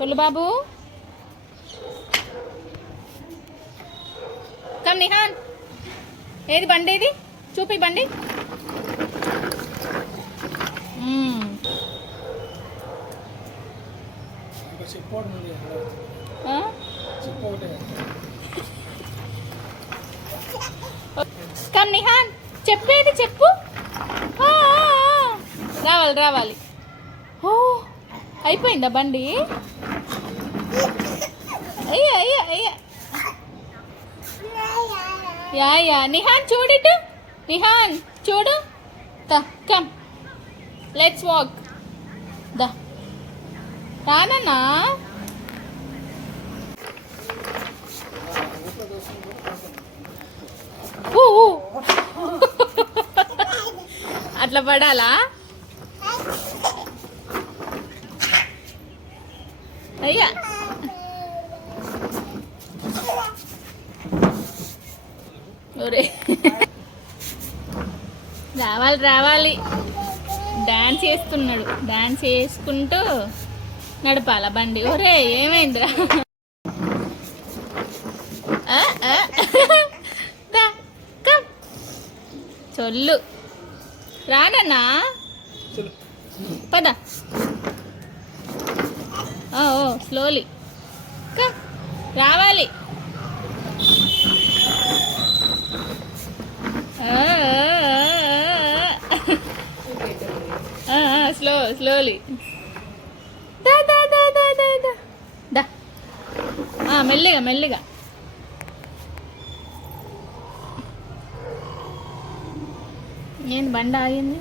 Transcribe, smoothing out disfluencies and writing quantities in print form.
కొల్లు బాబు come Nihan. ఏది బండి, ఇది చూపి బండి. కమ్ నిహాన్, చెప్పేది చెప్పు. రావాలి రావాలి. ఓ అయిపోయిందా బండి? అయ్యా అయ్యా అయ్యా. యా యా నిహాన్ చూడిటు. నిహాన్ చూడు. Come let's walk. దా రానన్నా. అట్లా పడాలా? అయ్యా ఒరే రావాలి రావాలి. డాన్స్ చేస్తున్నాడు, డాన్స్ చేసుకుంటూ నడపాల బండి. ఒరే ఏమైందిరా? చొల్లు రానన్నా. పద. ఓ స్లోలీ రావాలి. స్లోలీ దా దా దా దా దా దా. మెల్లిగా మెల్లిగా. ఏంది బండి ఆగింది?